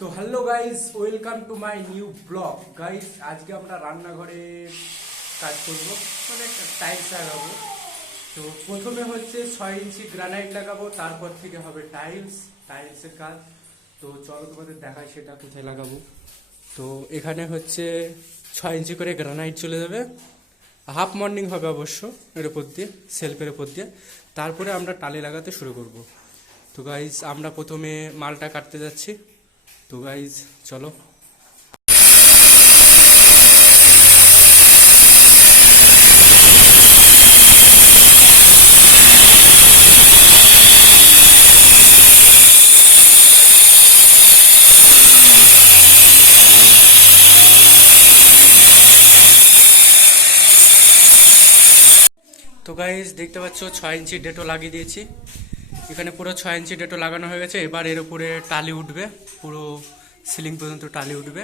তো hello guys, welcome to my new blog. Guys, আজকে আমরা রান্নাঘরে কাজ করব, মানে টাইলস লাগাবো। তো প্রথমে হচ্ছে 6 ইঞ্চি গ্রানাইট লাগাবো, তারপর থেকে হবে টাইলসের কাজ। তো চলো তোমাদের দেখাই সেটা কোথায় লাগাবো। তো এখানে হচ্ছে 6 ইঞ্চি করে গ্রানাইট চলে যাবে, হাফ মর্নিং হবে অবশ্য, এর উপর দিয়ে সেলফের উপর দিয়ে। তারপরে আমরা টালি লাগাতে শুরু করব। তো গাইস, আমরা প্রথমে মালটা কাটতে যাচ্ছি। তো গাইজ চলো। তো গাইজ দেখতে পাচ্ছ 6 ইঞ্চি ডেটো লাগিয়ে দিয়েছি। এখানে পুরো 6 ইঞ্চি ডেটো লাগানো হয়ে গেছে। এবার এর উপরে টালি উঠবে, পুরো সিলিং পর্যন্ত টালি উঠবে।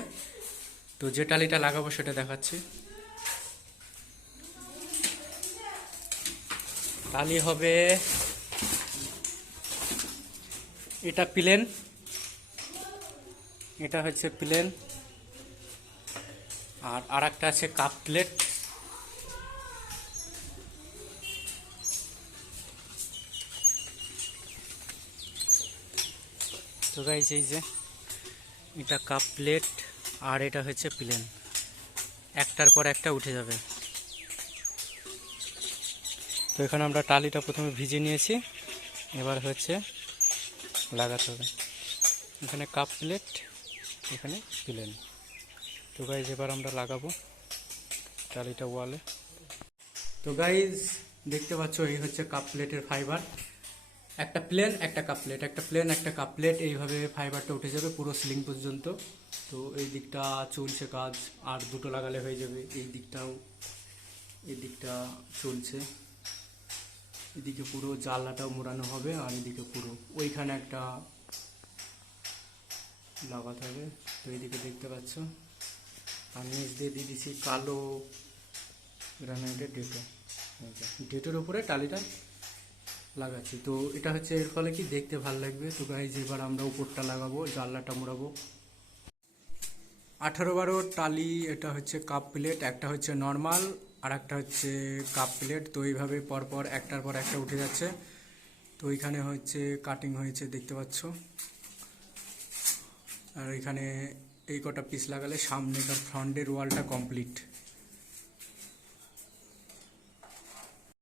তো যে টালিটা লাগাবো সেটা দেখাচ্ছি। টালি হবে, এটা প্লেন, এটা হচ্ছে প্লেন, আর আরেকটা আছে কাপ প্লেট। তো গাইজ এই যে এটা কাপ প্লেট আর এটা হচ্ছে প্লেন, একটার পর একটা উঠে যাবে। তো এখানে আমরা টালিটা প্রথমে ভিজে নিয়েছি, এবার হচ্ছে লাগাতে হবে। এখানে কাপ প্লেট, এখানে প্লেন। তো গাইজ এবার আমরা লাগাবো টালিটা ওয়ালে। তো গাইজ দেখতে পাচ্ছ এই হচ্ছে কাপ প্লেটের ফাইবার, একটা প্লেন একটা কাপ প্লেট, একটা প্লেন একটা কাপ প্লেট, এইভাবে ফাইবারটা উঠে যাবে পুরো সিলিং পর্যন্ত। তো এই দিকটা চলছে কাজ, আর দুটো লাগালে হয়ে যাবে। এই দিকটাও, এই দিকটা চলছে, এদিকে পুরো জানলাটাও মোড়ানো হবে, আর এদিকে পুরো ওইখানে একটা লাগাতে হবে। তো এইদিকে দেখতে পাচ্ছ, আর নিচ দিয়ে দিয়ে দিচ্ছি কালো গ্রানাইটের ডেটোর উপরে টালিটা লাগাচ্ছি। তো এটা হচ্ছে এর ফলে কি দেখতে ভালো লাগবে। তো গাইজ এবার আমরা উপরটা লাগাবো, জানলাটা মোড়াবো। 18-12 টালি, এটা হচ্ছে কাপ প্লেট, একটা হচ্ছে নর্মাল আর একটা হচ্ছে কাপ প্লেট। তো এইভাবে পরপর একটার পর একটা উঠে যাচ্ছে। তো এইখানে হচ্ছে কাটিং হয়েছে দেখতে পাচ্ছ, আর এখানে এই কটা পিস লাগালে সামনেকার ফ্রন্টের ওয়ালটা কমপ্লিট।